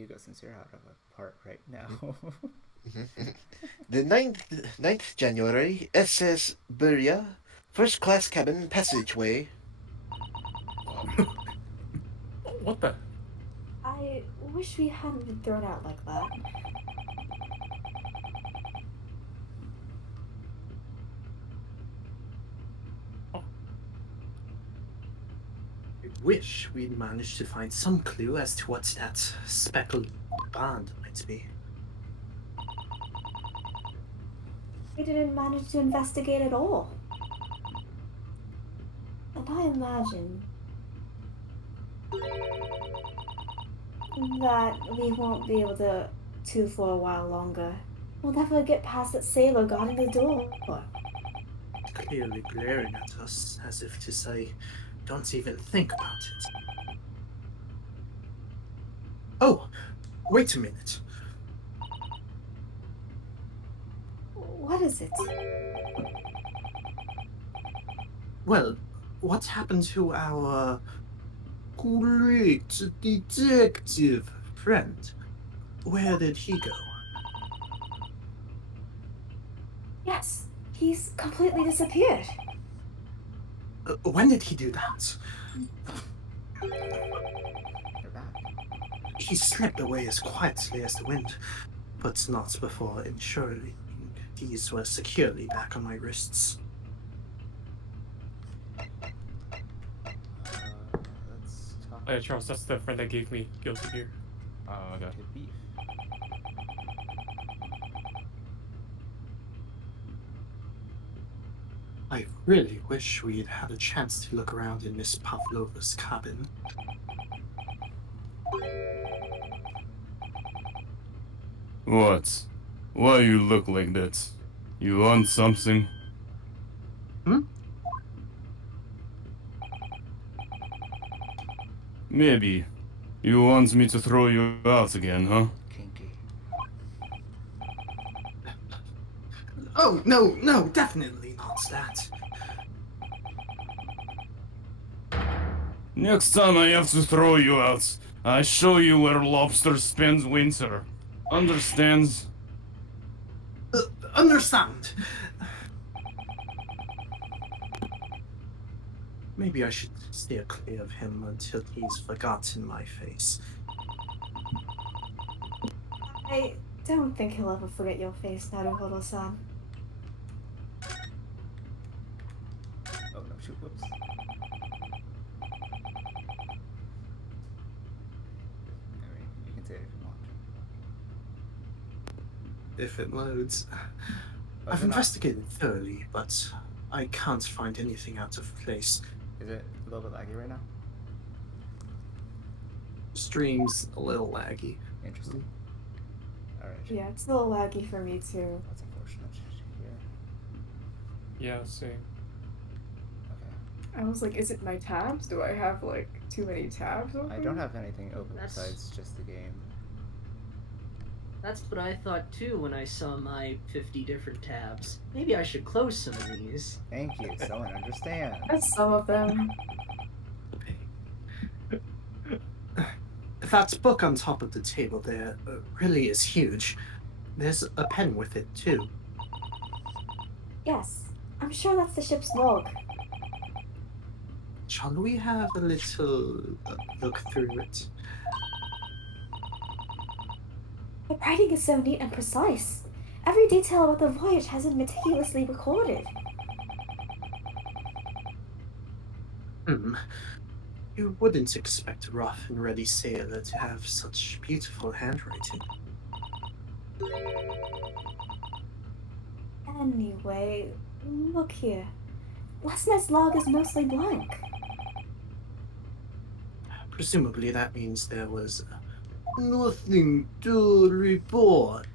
Hugo, since you're out of a part right now. The 9th January, SS Burya, first class cabin passageway. What the? I wish we hadn't been thrown out like that. I wish we'd managed to find some clue as to what that speckled band might be. We didn't manage to investigate at all. And I imagine that we won't be able to for a while longer. We'll never get past that sailor guarding the door. Clearly glaring at us as if to say, don't even think about it. Oh, wait a minute. What is it? Well, what happened to our great detective friend? Where did he go? Yes, he's completely disappeared. When did he do that? You're back. He slipped away as quietly as the wind, but not before ensuring these were securely back on my wrists. Let's talk Oh yeah, Charles, that's the friend that gave me Guilty Gear. to beef. I really wish we'd had a chance to look around in Miss Pavlova's cabin. What? Why you look like that? You want something? Hmm? Maybe. You want me to throw you out again, huh? Kinky. Oh, no, definitely not that. Next time I have to throw you out, I show you where lobster spends winter. Understands? Understand. Maybe I should steer clear of him until he's forgotten my face. I don't think he'll ever forget your face, Naruhodo-san. Oh no, shoot, whoops. Alright, you can say it if you want. If it loads. Oh, I've is it not? investigated thoroughly, but I can't find anything out of place. Is it a little bit laggy right now? Stream's a little laggy. Interesting. Alright. Yeah, it's a little laggy for me too. That's unfortunate. Here. Yeah, same. Okay. I was like, is it my tabs? Do I have like too many tabs open? I don't have anything open That's- besides just the game. That's what I thought too when I saw my 50 different tabs. Maybe I should close some of these. Thank you, someone understands. That's some of them. That book on top of the table there really is huge. There's a pen with it, too. Yes, I'm sure that's the ship's log. Shall we have a little look through it? The writing is so neat and precise. Every detail about the voyage has been meticulously recorded. You wouldn't expect a rough and ready sailor to have such beautiful handwriting. Anyway, look here. Last night's log is mostly blank. Presumably that means there was nothing to report.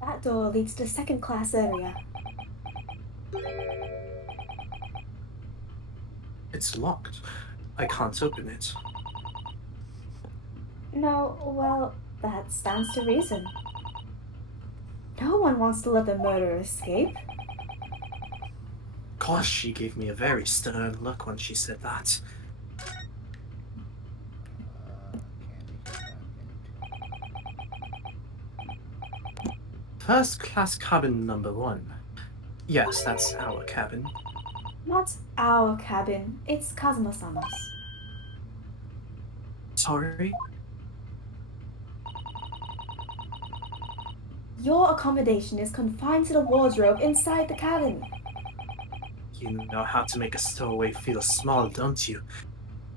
That door leads to the second class area. It's locked. I can't open it. No, well, that stands to reason. No one wants to let the murderer escape. course, she gave me a very stern look when she said that. First class cabin number 1. Yes, that's our cabin. Not our cabin, it's Kazuma-sama's. Sorry? Your accommodation is confined to the wardrobe inside the cabin. You know how to make a stowaway feel small, don't you?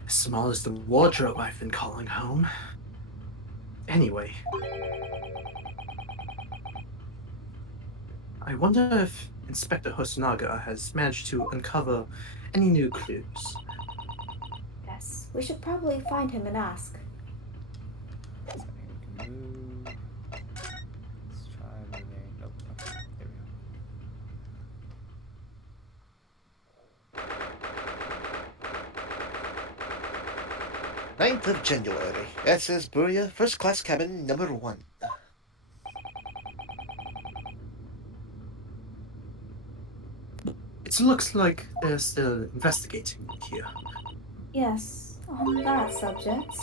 As small as the wardrobe I've been calling home. Anyway. I wonder if Inspector Hosonaga has managed to uncover any new clues. Yes, we should probably find him and ask. So we can move. Let's try moving. Nope. Okay, there we go. 9th of January. SS Buria, first class cabin number 1. It looks like they're still investigating here. Yes, on that subject.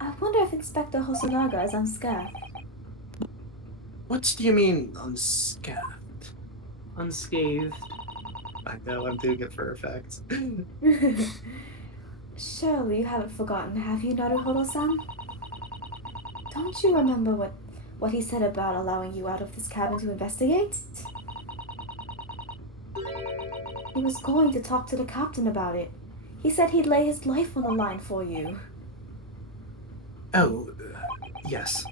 I wonder if Inspector Hosonaga is unscathed. What do you mean, unscathed? Unscathed. I know, I'm doing it for effect. Surely you haven't forgotten, have you, Naruhodo-san? Don't you remember what he said about allowing you out of this cabin to investigate? He was going to talk to the captain about it. He said he'd lay his life on the line for you. Oh, yes.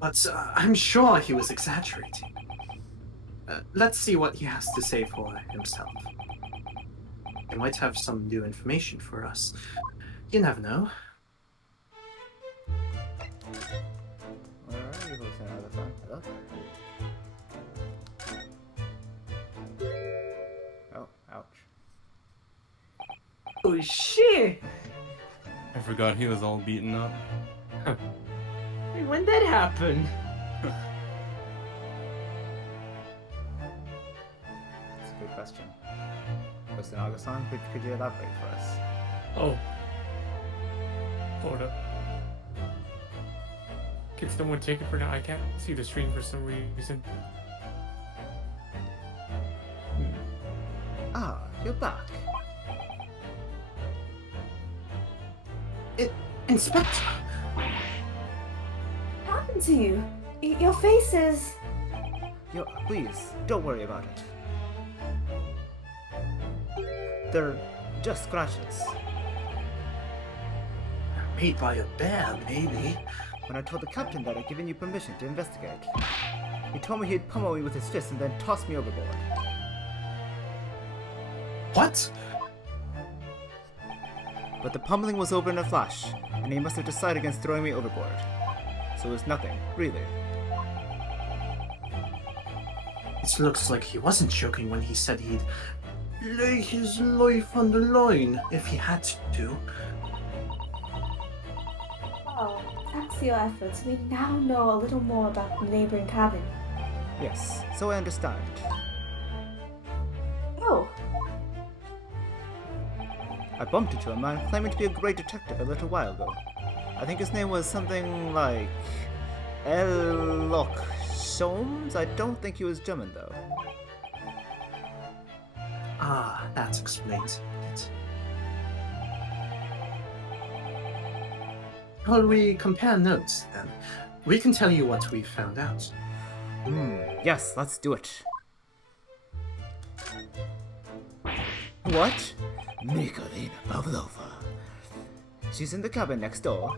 But I'm sure he was exaggerating. Let's see what he has to say for himself. He might have some new information for us. You never know. Where are you, Hosonaga-san? Hello? Oh, ouch. Oh shit! I forgot he was all beaten up. Hey, when that happen? That's a good question. Hosonaga-san, could you elaborate for us? Oh. Hold up. Can someone take it for now? I can't see the stream for some reason. Ah, you're back. Inspector! What happened to you? Your face is... Please, don't worry about it. They're just scratches. Made by a bear, maybe. When I told the captain that I'd given you permission to investigate, he told me he'd pummel me with his fist and then toss me overboard. What? But the pummeling was over in a flash, and he must have decided against throwing me overboard. So it was nothing, really. It looks like he wasn't joking when he said he'd lay his life on the line if he had to. Oh, thanks to your efforts, we now know a little more about the neighboring cabin. Yes, so I understand. Oh, I bumped into a man claiming to be a great detective a little while ago. I think his name was something like Elgato. I don't think he was German though. Ah, that explains it. Shall we compare notes, then? We can tell you what we found out. Yes, let's do it. What? Nikolina Pavlova. She's in the cabin next door.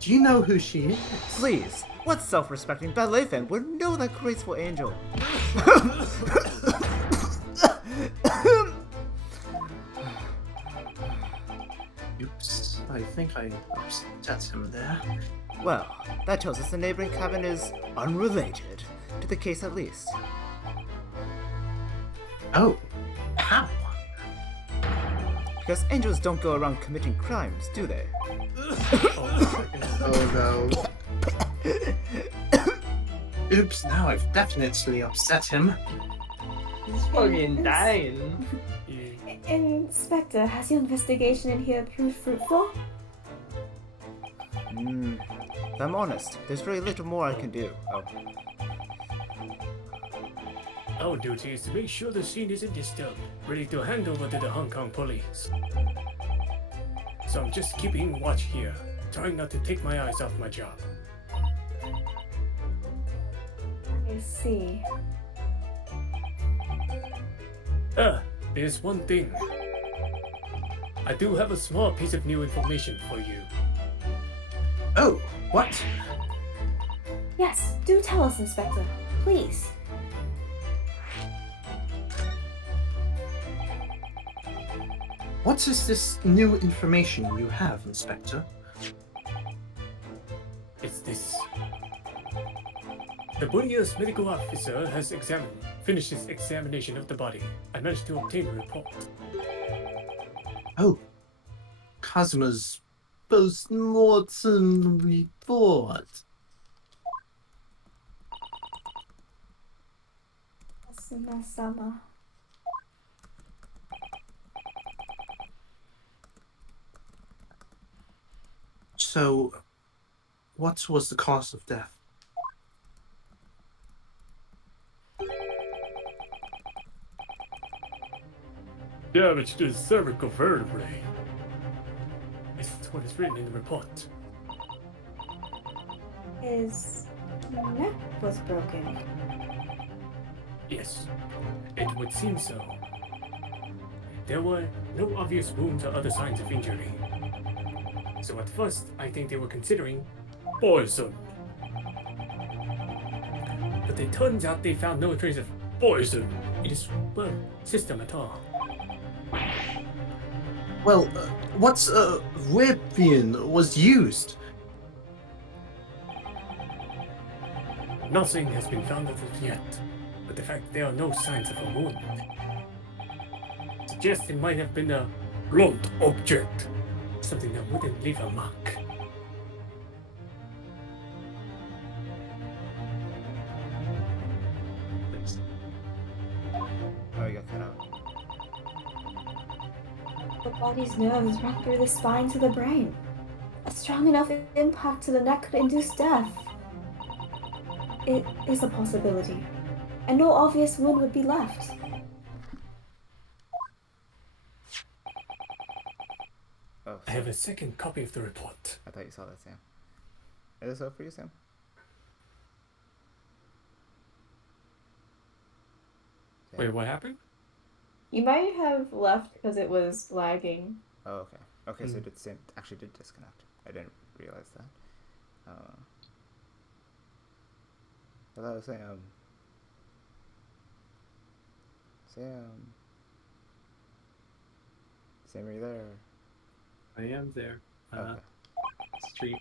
Do you know who she is? Please, what self-respecting ballet fan would know that graceful angel? Oops, I think I upset him there. Well, that tells us the neighboring cabin is unrelated, to the case at least. Oh, how? Because angels don't go around committing crimes, do they? Oh no. Oops, now I've definitely upset him. He's fucking dying. Inspector, has your investigation in here proved fruitful? If I'm honest, there's very little more I can do. Oh, Our duty is to make sure the scene isn't disturbed, ready to hand over to the Hong Kong police. So I'm just keeping watch here, trying not to take my eyes off my job. I see. There's one thing. I do have a small piece of new information for you. Oh, what? Yes, do tell us, Inspector. Please. What is this new information you have, Inspector? It's this. The Bunya's medical officer has finished his examination of the body. I managed to obtain a report. Oh, Kazuma's post-mortem report. Asuna-sama. So, what was the cause of death? Damage to the cervical vertebrae. This is what is written in the report. His neck was broken. Yes, it would seem so. There were no obvious wounds or other signs of injury. So at first, I think they were considering poison. But it turns out they found no trace of poison in his system at all. Well, what weapon was used? Nothing has been found of it yet, but the fact there are no signs of a wound suggests it might have been a blunt object, something that wouldn't leave a mark. oh, you got cut out. The body's nerves run through the spine to the brain. A strong enough impact to the neck could induce death. It is a possibility, and no obvious wound would be left. Oh, I have a second copy of the report. I thought you saw that, Sam. Is this up for you, Sam? Wait, what happened? You might have left because it was lagging. Oh, okay. Okay, so it Sam actually did disconnect. I didn't realize that. I thought I was saying, Sam, are you there? I am there. Okay. Street.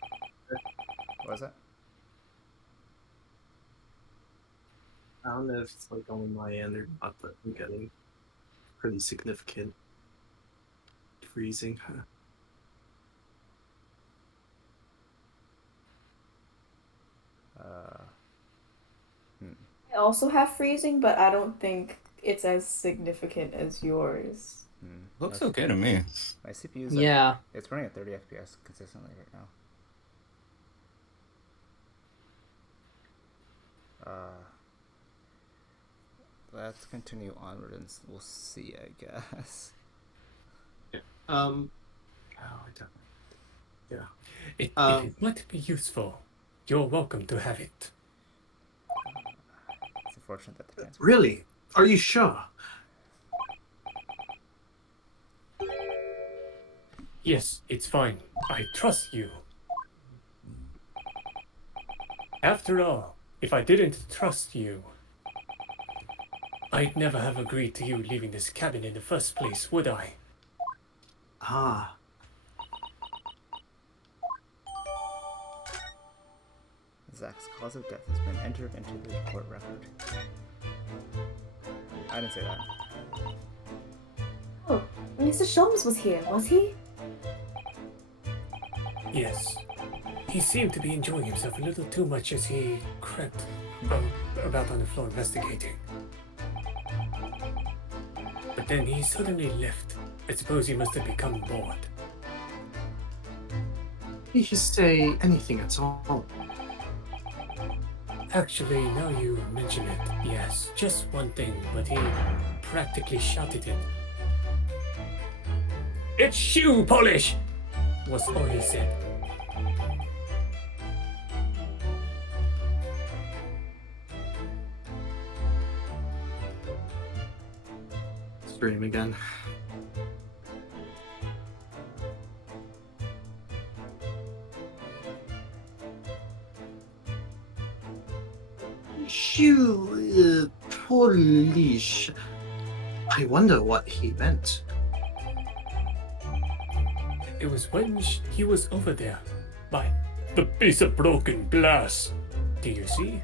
What was that? I don't know if it's like on my end or not, but I'm getting pretty significant freezing. I also have freezing, but I don't think it's as significant as yours. Looks okay to me. My CPU's Yeah. it's running at 30 FPS consistently right now. Let's continue onward and we'll see, I guess. Oh, I don't. Yeah. If it might be useful, you're welcome to have it. It's unfortunate that the transfer. Really? Are you sure? Yes, it's fine. I trust you. After all, if I didn't trust you, I'd never have agreed to you leaving this cabin in the first place, would I? Ah. Zach's cause of death has been entered into the court record. I didn't say that. Oh, Mr. Sholmes was here, was he? Yes. He seemed to be enjoying himself a little too much as he crept about on the floor investigating. But then he suddenly left. I suppose he must have become bored. Did he say anything at all? Actually, now you mention it, yes, just one thing, but he practically shouted it. "It's shoe polish!" was all he said. Stream again. Shoe polish. I wonder what he meant. It was when he was over there by the piece of broken glass. Do you see?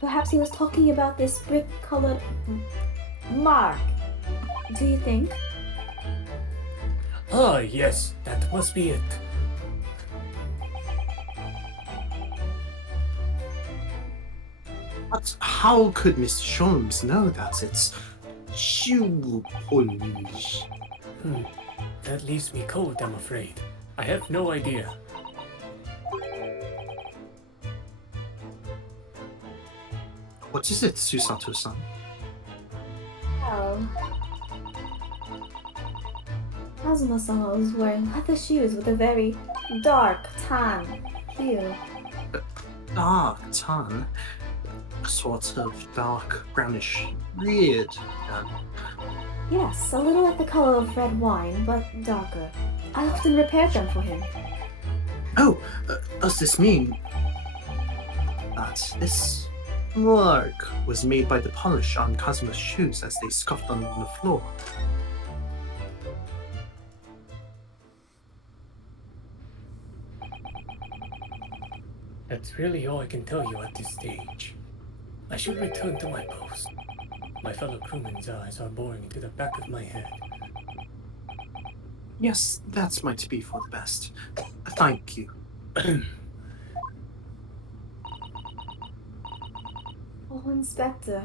Perhaps he was talking about this brick-colored mark. Do you think? Ah, yes, that must be it. But how could Mr. Sholmes know that it's shoe polish? That leaves me cold, I'm afraid. I have no idea. What is it, Susato-san? Well, Kazuma-sama was wearing leather shoes with a very dark tan heel. Dark tan? Sort of dark brownish red. Yes, a little like the color of red wine, but darker. I often repaired them for him. Oh, does this mean that this mark was made by the polish on Kazuma's shoes as they scuffed on the floor? That's really all I can tell you at this stage. I should return to my post. My fellow crewmen's eyes are boring into the back of my head. Yes, that might be for the best. Thank you. Oh, Inspector,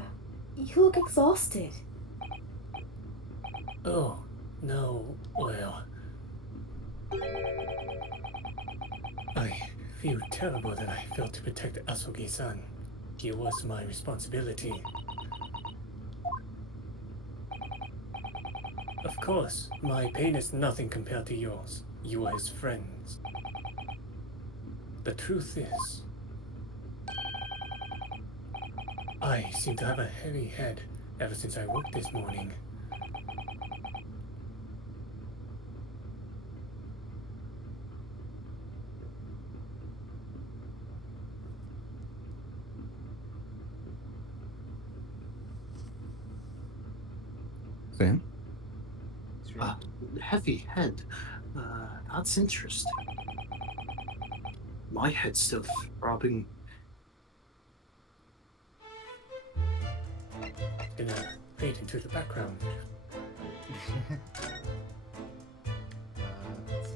you look exhausted. Oh, no, well... I feel terrible that I failed to protect Asogi-san. He was my responsibility. Of course, my pain is nothing compared to yours. You are his friends. The truth is, I seem to have a heavy head ever since I woke this morning. Sam? Heavy head. That's interesting. My head's still throbbing. Gonna fade into the background. Let's see.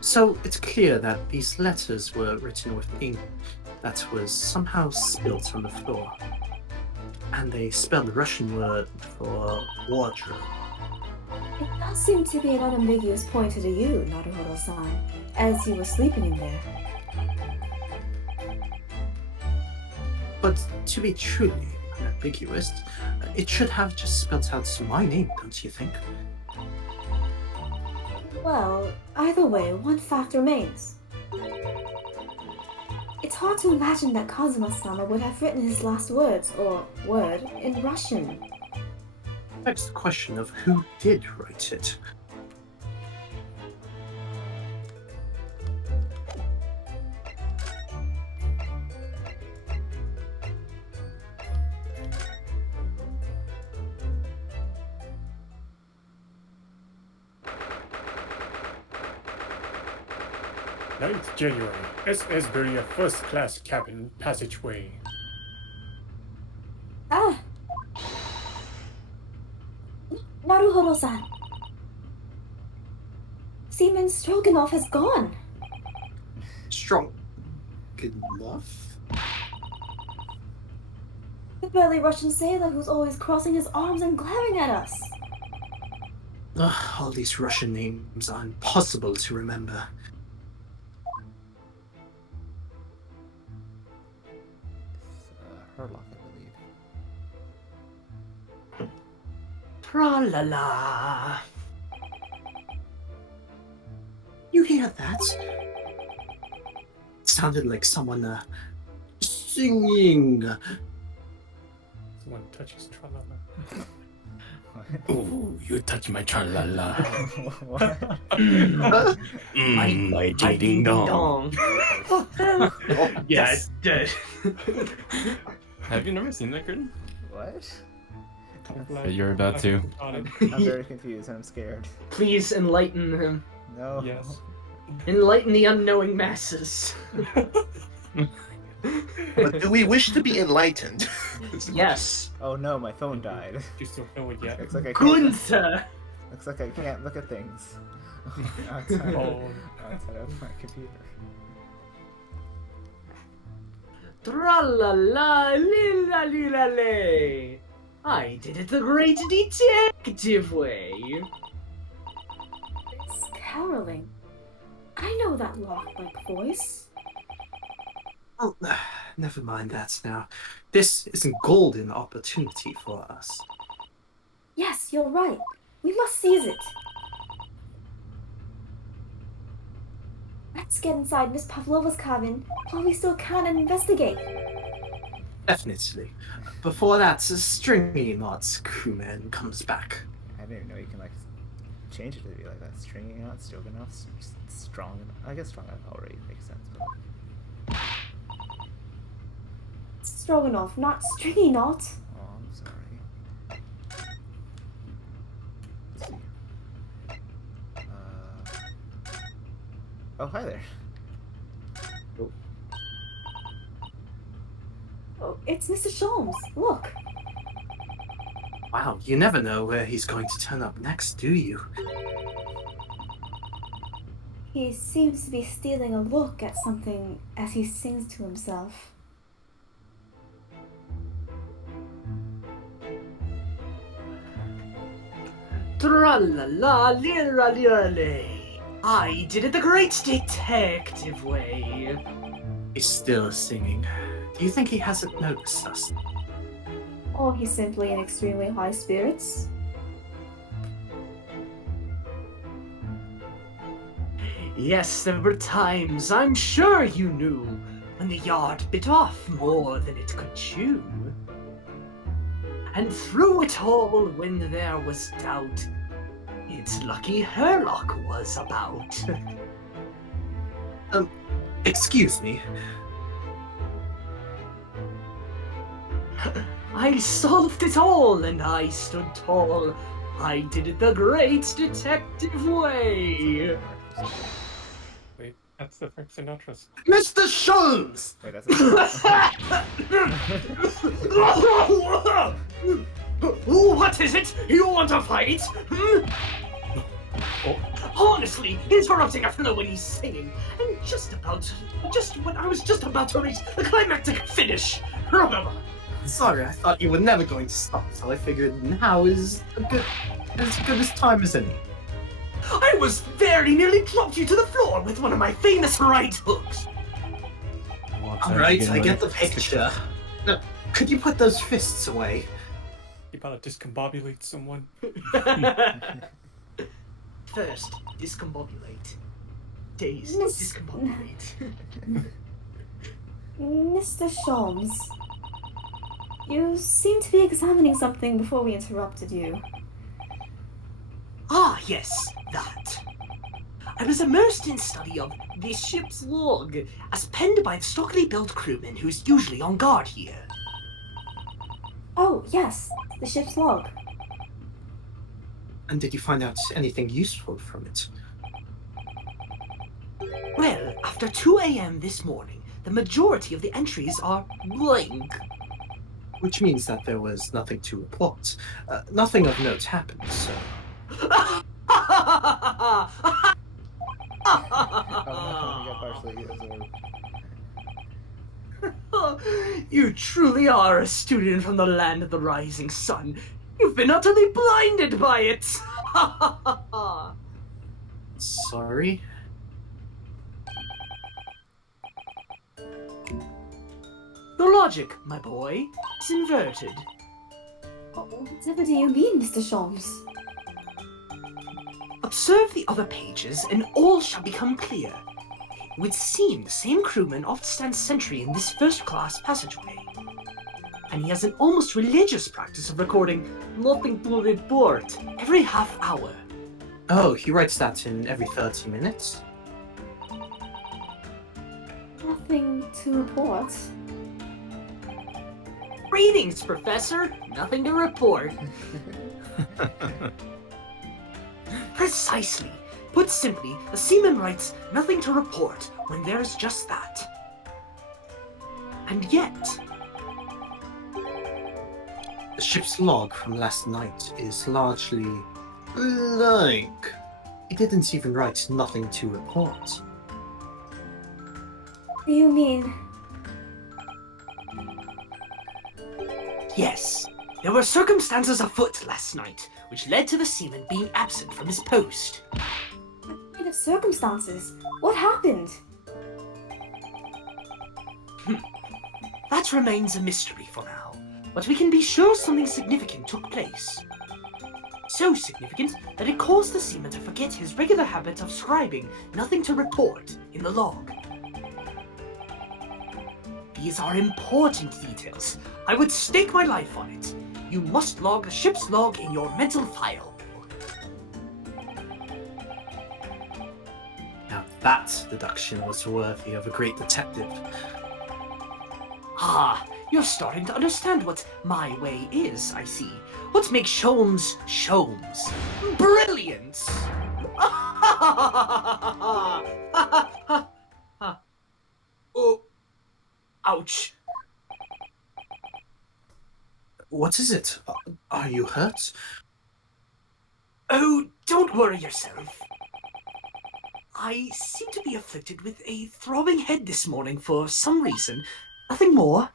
So it's clear that these letters were written with ink that was somehow spilt on the floor. And they spelled the Russian word for wardrobe. It does seem to be an unambiguous pointer to you, Naruhodo-san, as you were sleeping in there. But to be truly unambiguous, it should have just spelled out my name, don't you think? Well, either way, one fact remains. It's hard to imagine that Kazuma-sama would have written his last words, or word, in Russian. Begs the question of who did write it. 9th January, SS Beria first class cabin passageway. Ah! Naruhodo-san! Seaman Stroganoff has gone! Strong enough? The burly Russian sailor who's always crossing his arms and glaring at us! Ugh, all these Russian names are impossible to remember. It's Herlock, I believe. Tra-la-la. You hear that? It sounded like someone singing. Someone touches Tralala. Ooh, you touch my tra-la-la. What? My ding dong. Yes. Have you never seen that, Kritin? What? But you're about to. I'm very confused and I'm scared. Please enlighten him. No. Yes. Enlighten the unknowing masses. But do we wish to be enlightened? Yes. Oh no, my phone died. You still know it yet? Looks like I can't. Gunther. Looks like I can't look at things outside, Oh. outside of my computer. Tra-la-la, lila-lila-lay. I did it the great detective way. It's caroling. I know that lock-like voice. Oh, never mind that now. This is a golden opportunity for us. Yes, you're right. We must seize it. Let's get inside Miss Pavlova's cabin while we still can and investigate. Definitely. Before that, Stringy Knots crewman comes back. I didn't even know you can like change it to be like that. Stringy out, stroganoff, strong. I guess strong enough already makes sense. But... Stroganoff, not Stringy Knot. Oh, I'm sorry. Let's see. Oh, hi there. Oh, it's Mr. Sholmes. Look. Wow, you never know where he's going to turn up next, do you? He seems to be stealing a look at something as he sings to himself. Tra-la-la, lira-lira-lay. I did it the great detective way. He's still singing. Do you think he hasn't noticed us? Or he's simply in extremely high spirits. Yes, there were times, I'm sure you knew, when the yard bit off more than it could chew. And through it all, when there was doubt, it's lucky Herlock was about. Excuse me. I solved it all, and I stood tall. I did it the great detective way. Wait, that's the Frank Sinatra's. Mr. Sholmes! Wait, that's What is it? You want to fight? Hmm? Honestly, interrupting a fellow when he's singing, and just when I was just about to reach the climactic finish. Remember? Sorry, I thought you were never going to stop, so I figured now is as good as time as any. I was very nearly dropped you to the floor with one of my famous right hooks. Alright, I get the picture. Now, could you put those fists away? You about to discombobulate someone? First, discombobulate. Dazed, Miss- discombobulate. Mr. Sholmes, you seem to be examining something before we interrupted you. Ah, yes, that. I was immersed in study of the ship's log, as penned by the stockily built crewman who's usually on guard here. Oh, yes, the ship's log. And did you find out anything useful from it? Well, after 2 a.m. this morning, the majority of the entries are blank. Which means that there was nothing to report. Nothing of note happened, so... Oh no, you got partially absorbed. You truly are a student from the land of the rising sun. You've been utterly blinded by it. Sorry? The logic, my boy, is inverted. Whatever do you mean, Mr. Sholmes? Observe the other pages, and all shall become clear. It would seem the same crewman often stands sentry in this first-class passageway. And he has an almost religious practice of recording "nothing to report" every half hour. Oh, he writes that in every 30 minutes? Nothing to report. Greetings, Professor. Nothing to report. Precisely. Put simply, a seaman writes nothing to report when there's just that. And yet... The ship's log from last night is largely... blank. He didn't even write nothing to report. Do you mean... Yes, there were circumstances afoot last night which led to the seaman being absent from his post. What kind of circumstances? What happened? That remains a mystery for now, but we can be sure something significant took place. So significant that it caused the seaman to forget his regular habit of scribing nothing to report in the log. These are important details. I would stake my life on it. You must log the ship's log in your mental file. Now that deduction was worthy of a great detective. Ah, you're starting to understand what my way is, I see. What makes Sholmes Sholmes? Brilliant! Oh, ouch. What is it? Are you hurt? Oh, don't worry yourself. I seem to be afflicted with a throbbing head this morning for some reason. Nothing more.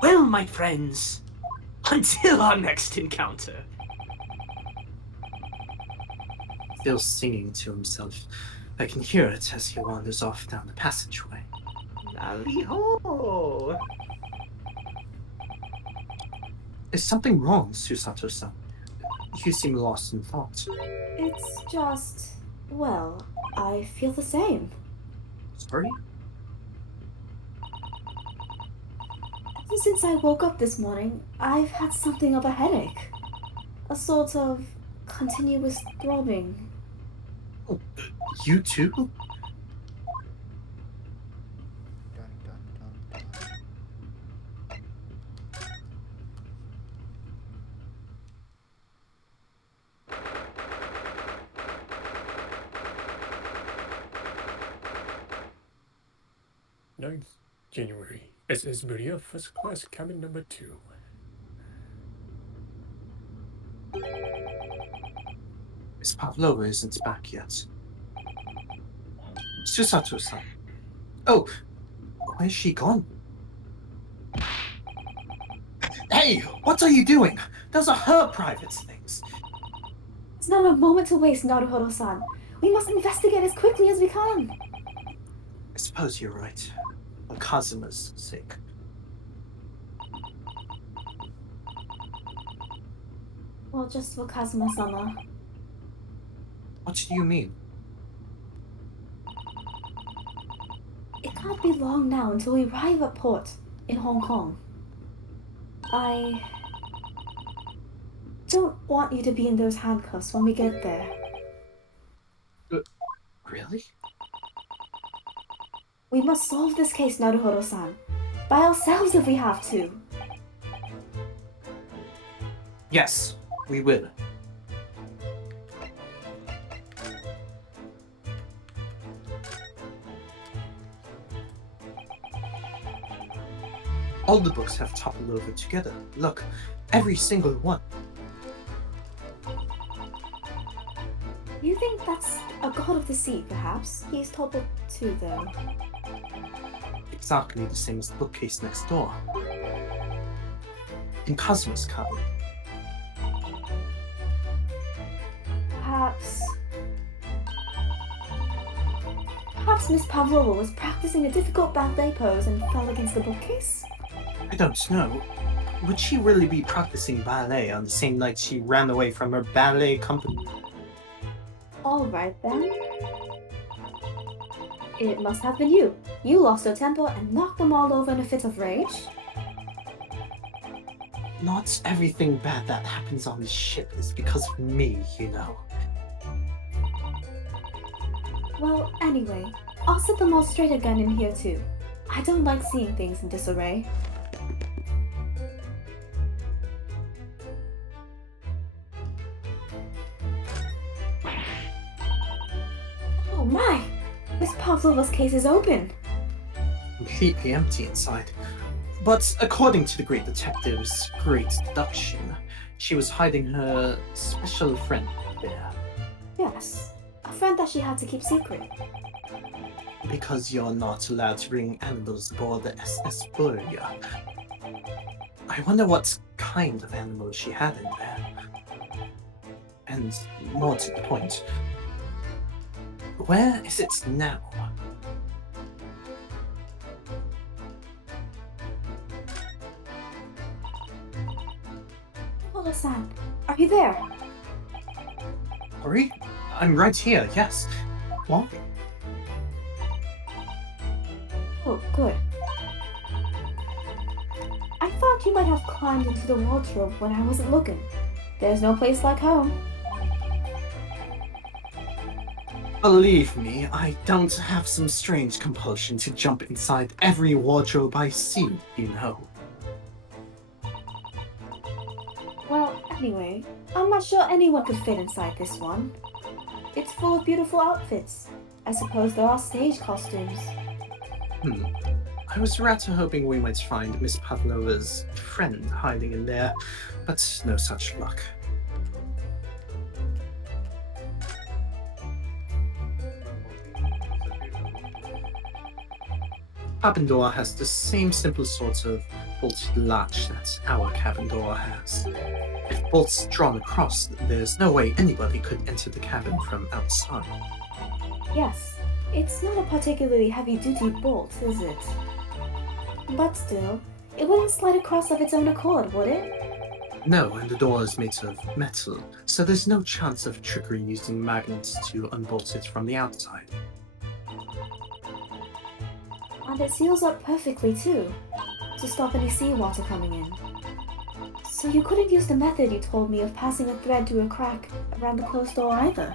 Well, my friends, until our next encounter. Still singing to himself. I can hear it as he wanders off down the passageway. Nally-ho! Is something wrong, Susato-san? You seem lost in thought. It's just... well, I feel the same. Sorry? Ever since I woke up this morning, I've had something of a headache. A sort of continuous throbbing. Oh, you too? Dun, dun, dun, dun. January. SS Maria, first class, cabin number 2. Miss Pavlova isn't back yet. Susato-san. Oh, where's she gone? Hey, what are you doing? Those are her private things. It's not a moment to waste, Naruhodo-san. We must investigate as quickly as we can. I suppose you're right. For Kazuma's sake. Well, just for Kazuma-sama. What do you mean? It can't be long now until we arrive at port in Hong Kong. I don't want you to be in those handcuffs when we get there. Really? We must solve this case, Naruhodo-san. By ourselves if we have to. Yes, we will. All the books have toppled over together. Look, every single one. You think that's a god of the sea, perhaps? He's toppled too, though. Exactly the same as the bookcase next door. In Cosmos Cabin. Perhaps Miss Pavlova was practicing a difficult ballet pose and fell against the bookcase? I don't know. Would she really be practicing ballet on the same night she ran away from her ballet company? Alright then. It must have been you. You lost your temper and knocked them all over in a fit of rage. Not everything bad that happens on this ship is because of me, you know. Well, anyway, I'll set them all straight again in here too. I don't like seeing things in disarray. Oh my! Miss Pavlova's case is open! Completely empty inside. But according to the great detective's great deduction, she was hiding her special friend there. Yes, a friend that she had to keep secret. Because you're not allowed to bring animals aboard the SS Burya. I wonder what kind of animal she had in there. And more to the point, where is it now? Olo-san, are you there? Hurry? I'm right here, yes. What? Oh, good. I thought you might have climbed into the wardrobe when I wasn't looking. There's no place like home. Believe me, I don't have some strange compulsion to jump inside every wardrobe I see, you know. Well, anyway, I'm not sure anyone could fit inside this one. It's full of beautiful outfits. I suppose there are stage costumes. I was rather hoping we might find Miss Pavlova's friend hiding in there, but no such luck. Cabin door has the same simple sort of bolted latch that our cabin door has. If bolts drawn across, there's no way anybody could enter the cabin from outside. Yes, it's not a particularly heavy-duty bolt, is it? But still, it wouldn't slide across of its own accord, would it? No, and the door is made of metal, so there's no chance of trickery using magnets to unbolt it from the outside. And it seals up perfectly too, to stop any seawater coming in. So you couldn't use the method you told me of passing a thread through a crack around the closed door either.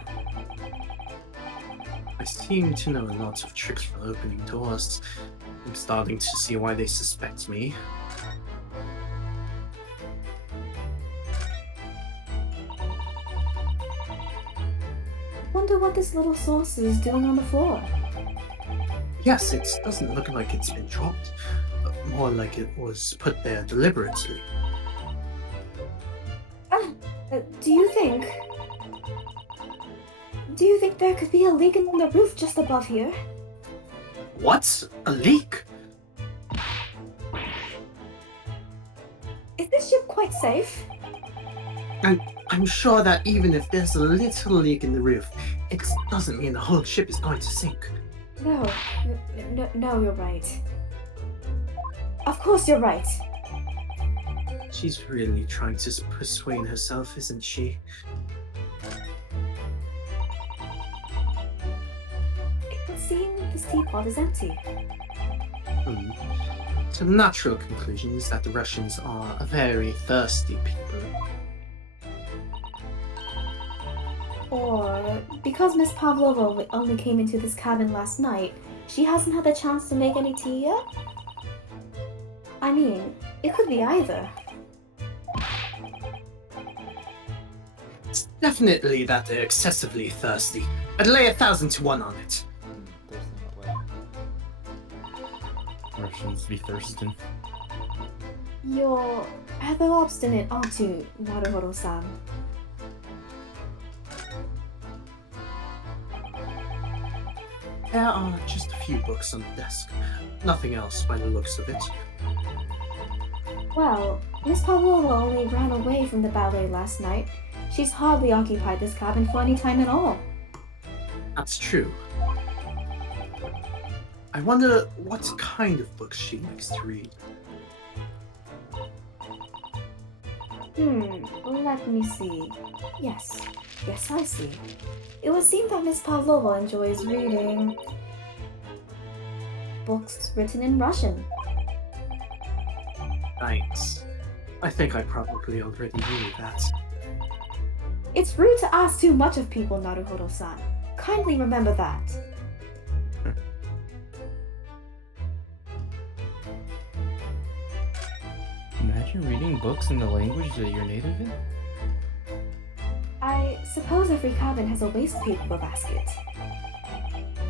I seem to know a lot of tricks for opening doors. I'm starting to see why they suspect me. Wonder what this little saucer is doing on the floor. Yes, it doesn't look like it's been dropped, but more like it was put there deliberately. Do you think there could be a leak in the roof just above here? What? A leak? Is this ship quite safe? I'm sure that even if there's a little leak in the roof, it doesn't mean the whole ship is going to sink. No, you're right. Of course you're right. She's really trying to persuade herself, isn't she? It would seem this teapot is empty. So the natural conclusion is that the Russians are a very thirsty people. Or, because Miss Pavlova only came into this cabin last night, she hasn't had the chance to make any tea yet? I mean, it could be either. It's definitely that they're excessively thirsty. I'd lay 1,000 to 1 on it. There's no way. Russians be thirsting. You're rather obstinate, aren't you, Naruhodo-san? There are just a few books on the desk. Nothing else by the looks of it. Well, Miss Pavlova only ran away from the ballet last night. She's hardly occupied this cabin for any time at all. That's true. I wonder what kind of books she likes to read. Let me see. Yes, I see. It would seem that Miss Pavlova enjoys reading books written in Russian. Thanks. I think I probably already knew that. It's rude to ask too much of people, Naruhodo-san. Kindly remember that. Imagine reading books in the language that you're native in. I suppose every cabin has a waste paper basket.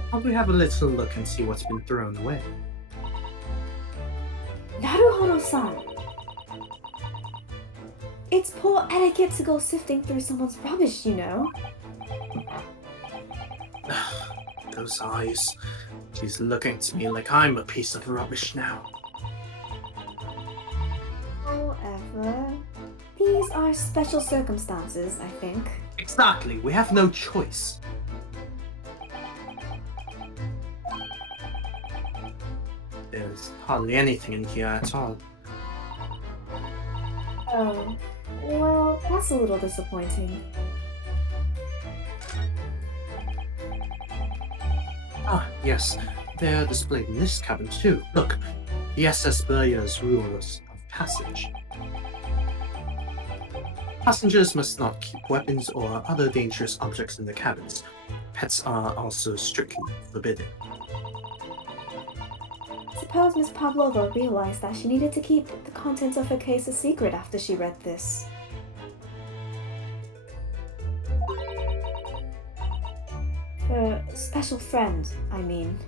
Probably have a little look and see what's been thrown away. Naruhodo-san! It's poor etiquette to go sifting through someone's rubbish, you know. Those eyes. She's looking to me like I'm a piece of rubbish now. However, these are special circumstances, I think. Exactly, we have no choice. There's hardly anything in here at all. Oh, well, that's a little disappointing. Ah, yes, they're displayed in this cabin too. Look, the SS Burya's rules of passage. Passengers must not keep weapons or other dangerous objects in the cabins. Pets are also strictly forbidden. Suppose Miss Pavlova realized that she needed to keep the contents of her case a secret after she read this. Her special friend, I mean.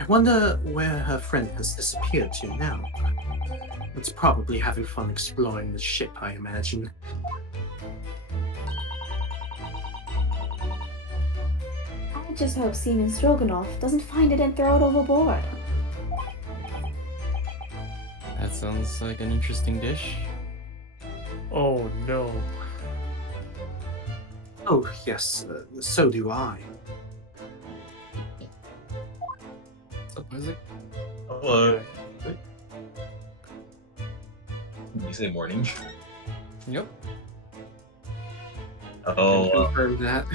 I wonder where her friend has disappeared to now. It's probably having fun exploring the ship, I imagine. I just hope Seaman Stroganoff doesn't find it and throw it overboard. That sounds like an interesting dish. Oh no. Oh, yes, so do I. What's up, Isaac? Hello. You say morning? Yep. Oh, Confirm that.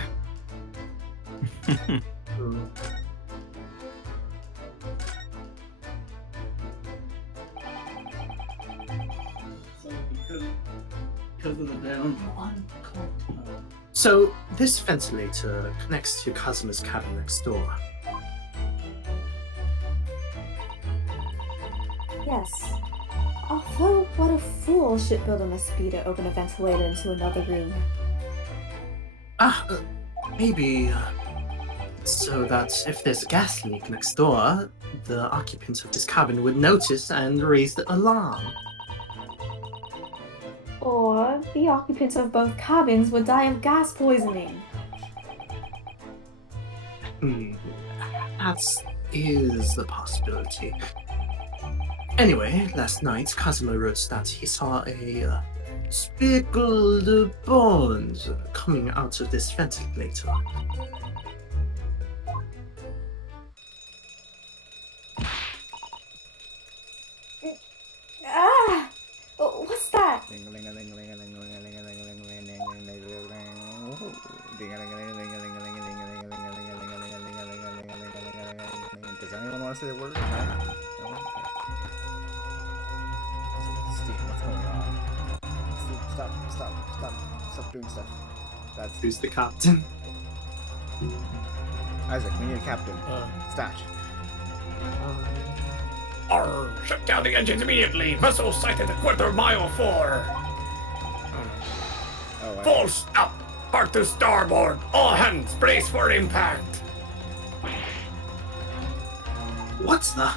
Because of the down. So, this ventilator connects to Kazuma's cabin next door. Yes. Although, what a fool shipbuilder must be to open a ventilator into another room. Maybe so that if there's a gas leak next door, the occupants of this cabin would notice and raise the alarm. Or the occupants of both cabins would die of gas poisoning. That is the possibility. Anyway, last night Kazuma wrote that he saw a speckled bones coming out of this ventilator. Ah! What's that? Does anyone want to say the word? No? No? Steve, what's going on? Steve, stop doing stuff. That's Who's the captain? Isaac, we need a captain. Statch. Arr! Shut down the engines immediately! Vessel sighted a quarter-mile for! Oh, Full stop! Hard to starboard! All hands, brace for impact! What's the...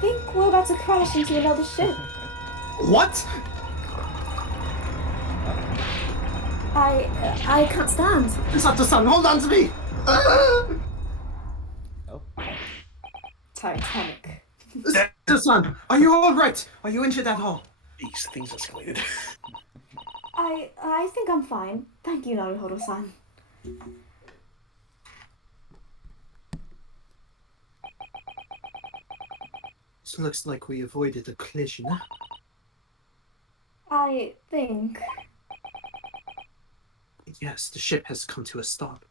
think we're about to crash into another ship. What? I can't stand. Sato-san, hold on to me! Oh. Titanic. Sato-san, are you alright? Are you injured at all? These things escalated. I think I'm fine. Thank you, Naruhodo-san. It looks like we avoided a collision. I think. Yes, the ship has come to a stop.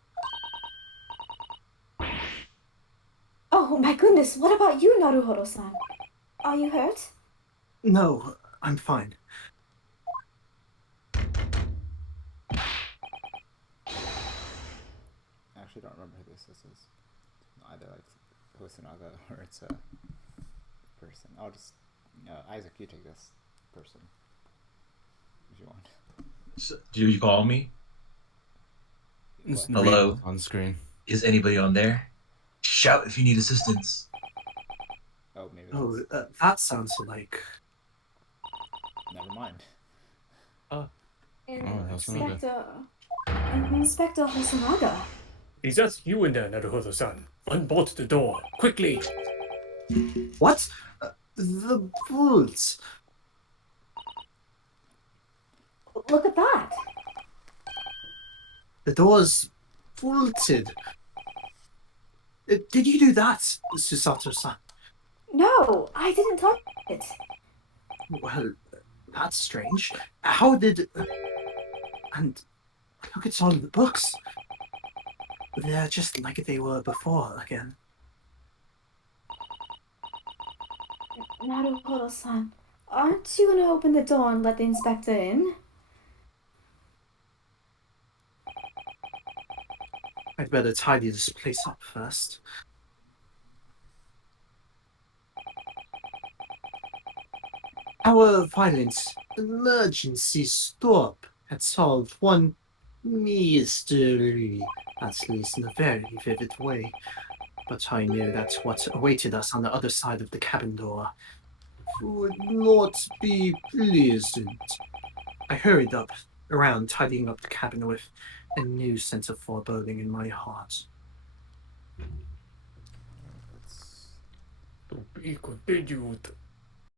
Oh my goodness, what about you, Naruhodo-san? Are you hurt? No, I'm fine. I actually don't remember who this is. Either like Hosonaga or it's a person. I'll just Isaac, you take this person if you want. So, do you call me? It's What? Hello? reading on screen. Is anybody on there? Shout if you need assistance. Oh, maybe Oh, that's... that sounds like... Never mind. Inspector... Inspector Hosonaga. Is that you in there, Naruhodo-san? Unbolt the door, quickly! What? The bolts. Look at that. The door's bolted. Did you do that, Susato-san? No, I didn't touch it. Well, that's strange. How did... And look at all the books. They're just like they were before again. Naruhodo-san, aren't you gonna open the door and let the inspector in? I'd better tidy this place up first. Our violent emergency stop had solved one mystery, at least in a very vivid way. But I knew that what awaited us on the other side of the cabin door would not be pleasant. I hurried up around, tidying up the cabin with a new sense of foreboding in my heart. Let's... To be continued.